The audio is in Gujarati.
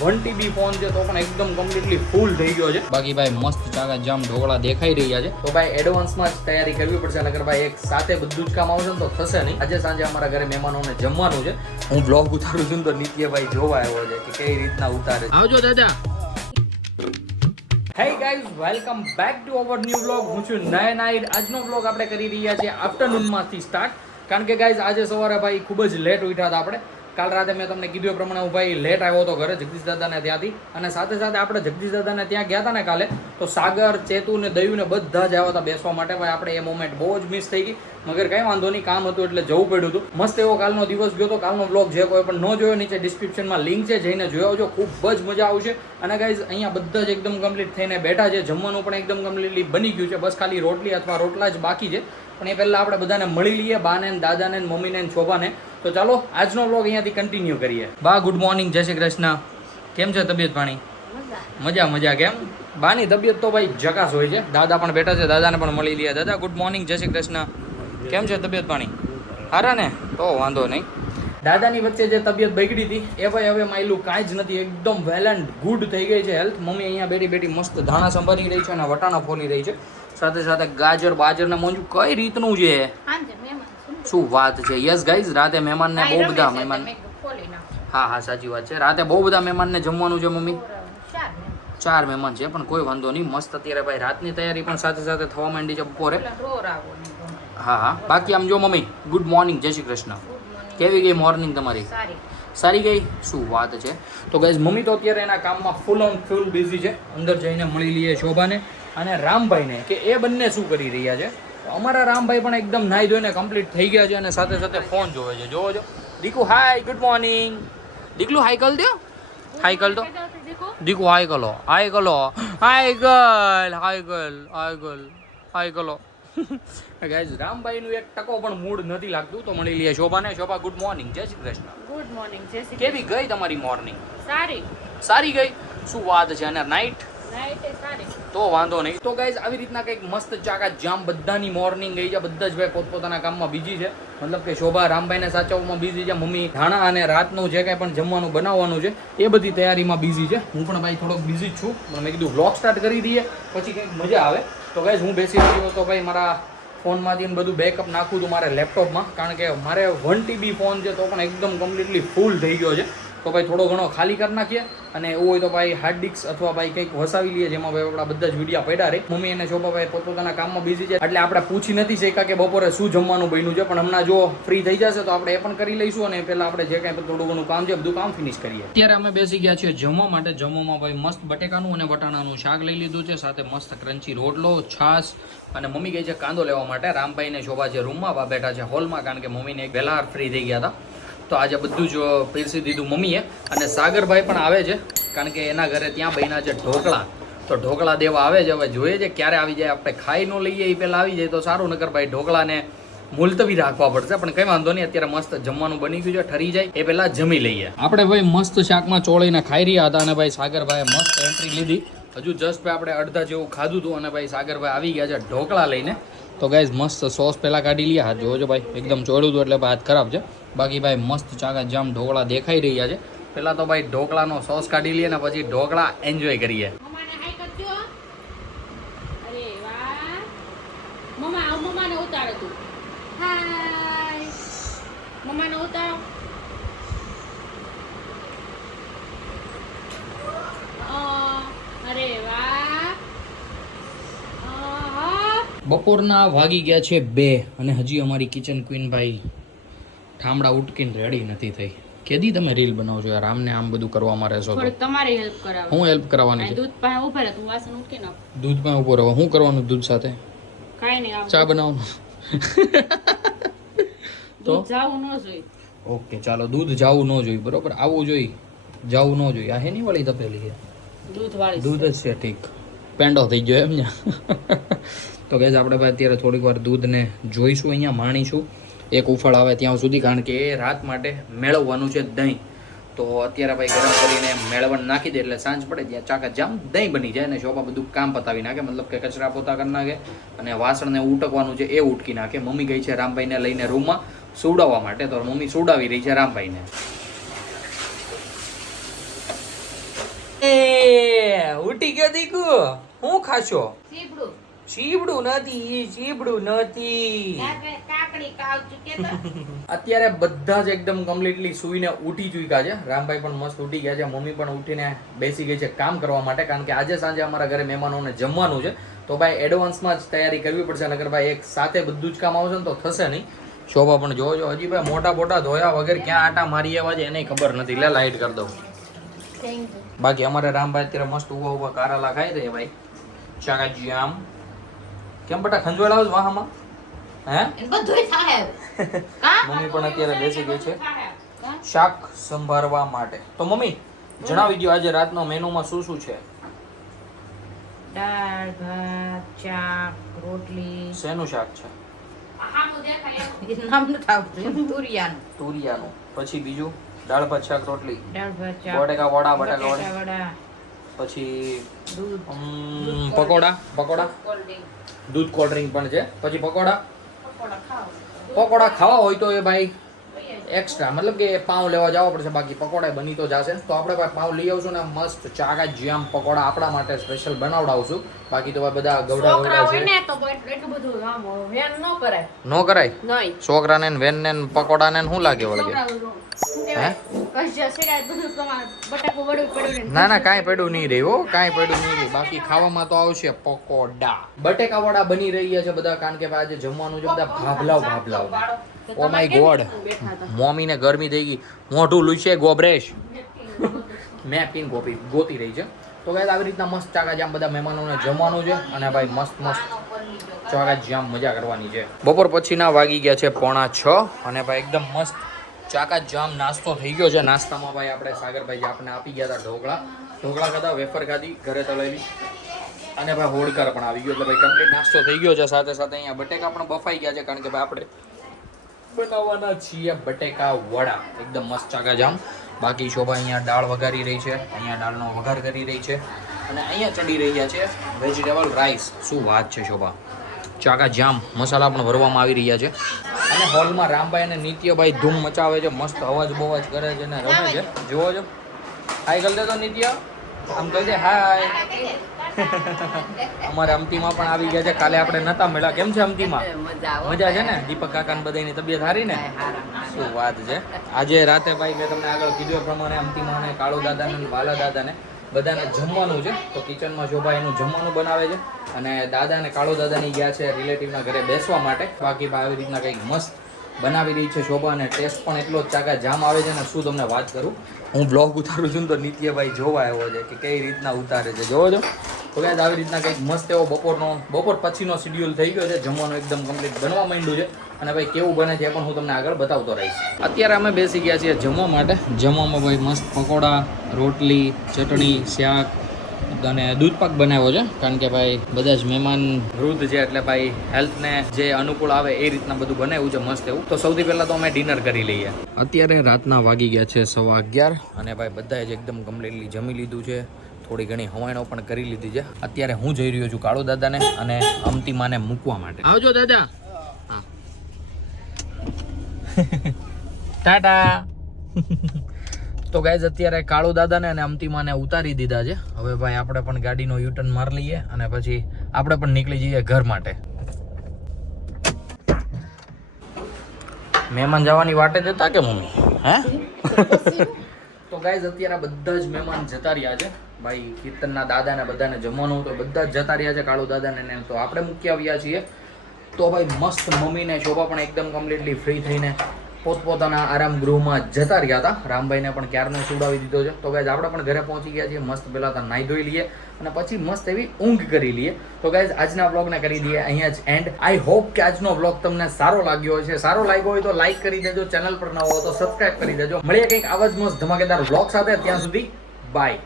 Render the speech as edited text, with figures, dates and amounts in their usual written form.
1 TB ફોન છે તો પણ એકદમ કમ્પ્લીટલી ફૂલ થઈ ગયો છે. બાકી ભાઈ મસ્ત ચાકા જામ ઢોકળા દેખાઈ રહ્યા છે. તો ભાઈ એડવાન્સમાં જ તૈયારી કરવી પડશે, નકર ભાઈ એક સાથે બધું જ કામ આવશે ને તો થશે નહીં. આજે સાંજે અમારા ઘરે મહેમાનોને જમવાનું છે. હું બ્લોગ ઉતારું છું તો નિત્યભાઈ જોવા આવ્યો છે કે કઈ રીતના ઉતારે. આવજો દાદા. Hey guys, welcome back to our new vlog. હું છું નયન આહિર. આજનો vlog આપણે કરી રહ્યા છીએ આફ્ટરનૂનમાંથી સ્ટાર્ટ, કારણ કે ગાઈઝ આજે સવારે ભાઈ ખૂબ જ લેટ ઉઠ્યા હતા આપણે. કાલ રાતે મેં તમને કીધું એ પ્રમાણે હું ભાઈ લેટ આવ્યો હતો ઘરે જગદીશ દાદાને ત્યાંથી, અને સાથે સાથે આપણે જગદીશ દાદાને ત્યાં ગયા હતા ને કાલે, તો સાગર, ચેતુ ને દયુ ને બધા જ આવ્યા હતા બેસવા માટે. ભાઈ આપણે એ મોમેન્ટ બહુ જ મિસ થઈ ગઈ, મગર કંઈ વાંધો નહીં, કામ હતું એટલે જવું પડ્યું હતું. મસ્ત એવો કાલનો દિવસ ગયો તો. કાલનો બ્લોગ જે કોઈ પણ ન જોયો નીચે ડિસ્ક્રિપ્શનમાં લિંક છે, જઈને જોઈ આવજો, ખૂબ જ મજા આવશે. અને ગાઈઝ અહીંયા બધા જ એકદમ કમ્પ્લીટ થઈને બેઠા છે. જમવાનું પણ એકદમ કમ્પ્લીટલી બની ગયું છે, બસ ખાલી રોટલી અથવા રોટલા જ બાકી છે. પણ એ પહેલાં આપણે બધાને મળી લઈએ, બાને, દાદાને, મમ્મીને, શોભાને. તો ચાલો આજનો વ્લોગ અહીંયાથી કન્ટિન્યુ કરીએ. બા ગુડ મોર્નિંગ, જય શ્રી કૃષ્ણ. કેમ છે તબિયત પાણી? મજા મજા. કેમ બાની તબિયત તો ભાઈ જકાસ હોય છે. દાદા પણ બેઠા છે, દાદાને પણ મળી લઈએ. દાદા ગુડ મોર્નિંગ, જય શ્રી કૃષ્ણ. કેમ છે તબિયત પાણી? હારા ને? તો વાંધો નહીં. દાદાની વચ્ચે જે તબિયત બગડી હતી એ ભાઈ હવે માયલું કાંઈ જ નથી, એકદમ વેલ એન્ડ ગુડ થઈ ગઈ છે હેલ્થ. મમ્મી અહીંયા બેઠી બેઠી મસ્ત ધાણા સંભાળી રહી છે અને વટાણા ફોલી રહી છે. સાથે સાથે ગાજર બાજર ને મોંજું કઈ રીતનું છે, શું વાત છે. યસ ગાઈઝ, રાતે મહેમાનને બહુ બધા મહેમાન, હા હા સાચી વાત છે, રાતે બહુ બધા મહેમાનને જમવાનું છે મમ્મી. 4 મહેમાન છે, પણ કોઈ વાંધો નહીં. મસ્ત અત્યારે ભાઈ રાતની તૈયારી પણ સાથે સાથે થવા માંડી છે બપોરે. હા હા. બાકી આમ જો મમ્મી ગુડ મોર્નિંગ, જય શ્રી કૃષ્ણ. કેવી ગઈ મોર્નિંગ તમારી? સારી ગઈ, શું વાત છે. તો ગાઈઝ મમ્મી તો અત્યારે એના કામમાં ફૂલ ઓન ફૂલ બિઝી છે. અંદર જઈને મળી લઈએ શોભાને અને રામભાઈને કે એ બંને શું કરી રહ્યા છે. અમારા રામભાઈ પણ એકદમ નાહી ધોઈને કમ્પ્લીટ થઈ ગયા છે અને સાથે સાથે ફોન જોવે છે. જોવો છો દીકુ. Hi good morning. દીકલું હાઈ કલ દો, હાઈ કલ દો દીકુ. હાઈ કલો, હાઈ કલો, hi girl, hi girl, hi girl, hi કલો. ગાઈઝ રામભાઈનું એક ટકો પણ મૂડ નથી લાગતું, તો મળી લઈએ શોભાને. શોભા ગુડ મોર્નિંગ, જય શ્રી કૃષ્ણ. ગુડ મોર્નિંગ, જય શ્રી. કેવી ગઈ તમારી મોર્નિંગ? સારી. સારી ગઈ, શું વાત છે. અને નાઇટ સારી. તો વાંધો નહીં. તો ગાઈઝ આવી રીતના કંઈક મસ્ત ચાકા જામ બધાની મોર્નિંગ ગઈ છે. બધા જ ભાઈ પોતપોતાના કામમાં બિઝી છે. મતલબ કે શોભા રામભાઈને સાચવવામાં બિઝી છે, મમ્મી ધાણા અને રાતનું જે કંઈ પણ જમવાનું બનાવવાનું છે એ બધી તૈયારીમાં બિઝી છે. હું પણ ભાઈ થોડોક બિઝી જ છું, પણ મેં કીધું વ્લોગ સ્ટાર્ટ કરી દઈએ પછી કંઈક મજા આવે. તો ગાઈઝ હું બેસી રહ્યો તો ભાઈ મારા ફોનમાંથી બધું બેકઅપ નાખું હતું મારે લેપટોપમાં, કારણ કે મારે 1 TB ફોન છે તો પણ એકદમ કમ્પ્લીટલી ફૂલ થઈ ગયો છે. તો ભાઈ થોડો ઘણો ખાલી કરી નાખીએ, અને એવું હોય તો ભાઈ હાર્ડ ડિસ્ક અથવા ભાઈ કંઈક વસાવી લઈએ જેમાં ભાઈ આપણા બધા જ વિડીયો પડ્યા રહે. મમ્મી અને શોભાભાઈ પોતપોતાના કામમાં બિઝી છે, એટલે આપણે પૂછી નથી શક્યા કે બપોરે શું જમવાનું બન્યું છે. પણ હમણાં જો ફ્રી થઈ જશે તો આપણે એ પણ કરી લઈશું, અને પહેલાં આપણે જે કાંઈ થોડું ઘણું કામ છે બધું કામ ફિનિશ કરીએ. અત્યારે અમે બેસી ગયા છીએ જમવા માટે. જમવામાં ભાઈ મસ્ત બટેકાનું અને વટાણાનું શાક લઈ લીધું છે, સાથે મસ્ત ક્રન્ચી રોટલો, છાશ, અને મમ્મી ગઈ છે કાંદો લેવા માટે. રામભાઈ ને શોભા છે રૂમમાં બેઠા છે હોલમાં, કારણ કે મમ્મીને એક વહેલા ફ્રી થઈ ગયા હતા, તો આજે બધું જ પીરસી દીધું મમ્મીએ. અને સાગરભાઈ પણ આવે છે, કારણ કે એના ઘરે ત્યાં બન્યા છે ઢોકળા, તો ઢોકળા દેવા આવે છે. હવે જોઈએ છે ક્યારે આવી જાય. આપણે ખાઈ ન લઈએ એ પહેલાં આવી જાય તો સારું, નકર ભાઈ ઢોકળાને મુલતવી રાખવા પડશે. પણ કંઈ વાંધો નહીં, અત્યારે મસ્ત જમવાનું બની ગયું છે, ઠરી જાય એ પહેલાં જમી લઈએ. આપણે ભાઈ મસ્ત શાકમાં ચોળીને ખાઈ રહ્યા હતા, અને ભાઈ સાગરભાઈએ મસ્ત એન્ટ્રી લીધી. હજુ જસ્ટ ભાઈ આપણે અડધા જેવું ખાધું હતું, અને ભાઈ સાગરભાઈ આવી ગયા છે ઢોકળા લઈને. તો ગાઈઝ મસ્ત સોસ પહેલાં કાઢી લઈએ. હાથ જોજો ભાઈ એકદમ ચોળ્યું હતું એટલે હાથ ખરાબ છે. બાકી ભાઈ મસ્ત ચાકા જામ ઢોકળા દેખાઈ રહ્યા છે. પહેલાં તો ભાઈ ઢોકળાનો સોસ કાઢી લઈએ ને પછી ઢોકળા એન્જોય કરીએ. મમ્માને ઉતારો તું. હાય મમ્માને ઉતારો. અરે વાહ. બપોરના વાગી ગયા છે 2, અને હજી અમારી કિચન ક્વીન ભાઈ ઠામડા ઉટકીને રેડી નથી થઈ. કેદી તમે રીલ બનાવો છો યાર? આમને આમ બધું કરવામાં રહેશો તો તમારી હેલ્પ કરાવો. હું હેલ્પ કરાવવાની છે? દૂધ પાસે ઉભા રહે, તું વાસણ ઉટકી નાખ. દૂધ પાસે ઉભો રહો. હું કરવાનું દૂધ સાથે? કાઈ નહીં, ચા બનાવવાનું. તો જાવું ન જોઈએ. ઓકે ચાલો, દૂધ જાવું ન જોઈએ, બરોબર, આવવું જોઈએ, જાવું ન જોઈએ. આ હેની વાળી તપેલી છે? દૂધ વાળી. દૂધ જ છે, ઠીક. પેંડો થઈ ગયો એમ ને. તો ગાઈઝ આપણે ભાઈ અત્યારે થોડીક વાર દૂધને જોઈશું, અહીંયા માણીશું એક ઉફળ આવે ત્યાં સુધી, કારણ કે એ રાત માટે મેળવવાનું છે દહીં. તો અત્યારે ભાઈ ગરમ કરીને મેળવણ નાખી દે એટલે સાંજ પડે ત્યાં ચાકા જામ દહીં બની જાય, અને શોભા બધું કામ પતાવી નાખે, મતલબ કે કચરા પોતા કરી નાખે, અને વાસણને ઉટકવાનું છે એ ઉટકી નાખે. મમ્મી ગઈ છે રામભાઈને લઈને રૂમમાં સુડાવવા માટે, તો મમ્મી સુડાવી રહી છે રામભાઈને. ઉઠી ગયો દીકુ હું ખાશો સીપડું ચીબડું નથી કાકડી કાવચું કે તો અત્યારે બધા જ એકદમ કમ્પ્લીટલી સૂઈને ઉઠી ચૂક્યા છે. રામભાઈ પણ મસ્ત ઉઠી ગયા છે, મમ્મી પણ ઉઠીને બેસી ગઈ છે કામ કરવા માટે, કારણ કે આજે સાંજે અમારા ઘરે મહેમાનોને જમવાનું છે. તો ભાઈ એડવાન્સમાં જ તૈયારી કરવી પડશે, નકર ભાઈ એક સાથે બધું જ કામ આવશે ને તો થશે નહીં. શોભા પણ જોજો હજી ભાઈ મોટા મોટા ધોયા વગર ક્યાં આટા મારી આવ્યા છે એને ખબર નથી. લે લાઈટ કરી દઉં. બાકી અમારે રામભાઈ અત્યારે મસ્ત ઉભા કારેલા ખાઈ દે ભાઈ. ચાકાજી આમ કેમ બટા ખંજવાળ છો વાહમાં? હે બધુંય થાય મમ્મી પણ અત્યારે બેસી ગઈ છે શાક સંભાળવા માટે. તો મમ્મી જણાવી દો આજે રાતનો મેનુમાં શું શું છે? દાળ ભાત શાક રોટલી શેનું શાક છે? નામ નથી આવતું તુરિયાનું. પછી બીજું દાળ ભાત શાક રોટલી, દાળ ભાત શાક બટેકા વડા, બટેકા વડા, વડા પછી દૂધ પકોડા, દૂધ કોલ્ડ ડ્રિંક પણ છે. પછી પકોડા ખાવા હોય તો એ ભાઈ એક્સ્ટ્રા, મતલબ કે પાઉં લેવા જવા પડશે, બાકી પકોડા બની તો જશે. તો આપણે ભાઈ પાઉં લઈ આવશું ને મસ્ત ચાકા જામ પકોડા આપણા માટે સ્પેશિયલ બનાવડાવશું. બાકી તો ભાઈ બધા ગવડા છે તો એટલું બધું આમ વેન ન કરાય નો કરાય. નહીં છોકરાને ને વેન ને પકોડા ને શું લાગે વળગે? ના ના કાંઈ પડ્યું નહીં રહ્યું, કાંઈ પડ્યું નહીં રહ્યું. બાકી ખાવામાં તો આવશે પકોડા. બટેકા વડા બની રહ્યા છે બધા, કારણ કે ભાઈ આજે જમવાનું છે બધા ભાભલાવ. ઓ માય ગોડ, મમ્મી ને ગરમી થઈ ગઈ, મોઢું લૂછે ગોબરેશ. મેં પીન ગોતી રહી છે. તો ગાઈસ આવી રીતના મસ્ત ચાકા જામ બધા મહેમાનોને જમવાનું છે, અને ભાઈ મસ્ત ચાકા જામ મજા કરવાની છે. બપોર પછીના વાગી ગયા છે 5:45, અને ભાઈ એકદમ મસ્ત ચાકા જામ નાસ્તો થઈ ગયો છે. નાસ્તામાં ભાઈ આપણે સાગરભાઈ જે આપણે આપી ગયા હતા ઢોકળા ખાધા, વેફર ખાધી ઘરે તળેલી, અને ભાઈ હોડકાર પણ આવી ગયો. એટલે ભાઈ કમ્પ્લીટ નાસ્તો થઈ ગયો છે. સાથે સાથે અહીંયા બટેકા પણ બફાઈ ગયા છે, કારણ કે ભાઈ આપણે બનાવવાના છીએ બટેકા વડા એકદમ મસ્ત ચાકા જામ. બાકી શોભા અહીંયા દાળ વઘારી રહી છે, અહીંયા દાળનો વઘાર કરી રહી છે, અને અહીંયા ચડી રહ્યા છે વેજીટેબલ રાઈસ. શું વાત છે શોભા! ચાકા જામ મસાલા પણ ભરવામાં આવી રહ્યા છે. અને હોલમાં રામભાઈ અને નિત્યભાઈ ધૂમ મચાવે છે, મસ્ત અવાજ બવાજ કરે છે અને રમે છે. જુઓ છો, હાય કરી દે તો નિત્ય, આમ કહી દે હાય. અમારે અમતીમાં પણ આવી ગયા છે. કાલે આપણે નતા મળ્યા. કેમ છે અમતીમાં? મજા છે ને? દીપક કાકા ને બધાની તબિયત સારી ને? શું વાત છે. આજે રાતે ભાઈ મેં તમને આગળ કીધું એ પ્રમાણે અમતીમાં અને કાળુ દાદાને વાલા દાદાને બધાને જમવાનું છે. તો કિચનમાં શોભા એનું જમવાનું બનાવે છે, અને દાદા અને કાળુ દાદાની ગયા છે રિલેટિવના ઘરે બેસવા માટે. બાકી ભાઈ આવી રીતના કંઈક મસ્ત બનાવી રહી છે શોભા, અને ટેસ્ટ પણ એટલો જ ચાકા જામ આવે છે ને શું તમને વાત કરું. હું બ્લોગ ઉતારું છું તો નિત્યભાઈ જોવા આવ્યો છે કે કઈ રીતના ઉતારે છે. જોવો છો તો ગાઈસ આવી રીતના કંઈક મસ્ત એવો બપોર પછીનો શેડ્યુલ થઈ ગયો છે. જમવાનું એકદમ કમ્પ્લીટ બનવા માંડ્યું છે, અને ભાઈ કેવું બને છે એ પણ હું તમને આગળ બતાવતો રહીશ. અત્યારે અમે બેસી ગયા છીએ જમવા માટે. જમવામાં ભાઈ મસ્ત પકોડા, રોટલી, ચટણી, શાક અને દૂધપાક બનાવ્યો છે, કારણ કે ભાઈ બધા જ મહેમાન વૃદ્ધ છે, એટલે ભાઈ હેલ્થને જે અનુકૂળ આવે એ રીતના બધું બનાવ્યું છે મસ્ત એવું. તો સૌથી પહેલાં તો અમે ડિનર કરી લઈએ. અત્યારે રાતના વાગી ગયા છે 11:15, અને ભાઈ બધાએ જ એકદમ કમ્પ્લીટલી જમી લીધું છે. થોડી ઘણી હવાઈનો પણ કરી લીધી છે. અત્યારે હું જઈ રહ્યો છું કાળુ દાદાને અને અમતી માને મૂકવા માટે. આવજો દાદા. હા ટાટા. તો ગાઈઝ અત્યારે કાળુ દાદાને અને અમતી માને ઉતારી દીધા છે. હવે ભાઈ આપણે પણ ગાડીનો યુટર્ન મારી લઈએ, અને પછી આપણે પણ નીકળી જઈએ ઘર માટે. મહેમાન જવાની વાટે જતા કે મમ્મી? હે તો ગાઈઝ અત્યારે બધા જ મહેમાન જતા રહ્યા છે. ભાઈ કીર્તનના દાદાને બધાને જમવાનું તો બધા જ જતા રહ્યા છે. કાળુ દાદાને ને તો આપણે મૂકી આવ્યા છીએ. તો ભાઈ મસ્ત મમ્મીને શોભા પણ એકદમ કમ્પ્લીટલી ફ્રી થઈને પોતપોતાના આરામ ગૃહમાં જતા રહ્યા હતા. રામભાઈને પણ ક્યારનો સુવડાવી દીધો છે. તો ગાઈઝ આપણે પણ ઘરે પહોંચી ગયા છીએ. મસ્ત પહેલાં તો નાહી ધોઈ લઈએ, અને પછી મસ્ત એવી ઊંઘ કરી લઈએ. તો ગાઈઝ આજના વ્લોગને કરી દઈએ અહીંયા જ એન્ડ. આઈ હોપ કે આજનો વ્લોગ તમને સારો લાગ્યો હશે. સારો લાગ્યો હોય તો લાઈક કરી દેજો, ચેનલ પર ન હો તો સબસ્ક્રાઇબ કરી દેજો. મળીએ કંઈક આવા જ મસ્ત ધમાકેદાર વ્લોગ સાથે. ત્યાં સુધી બાય.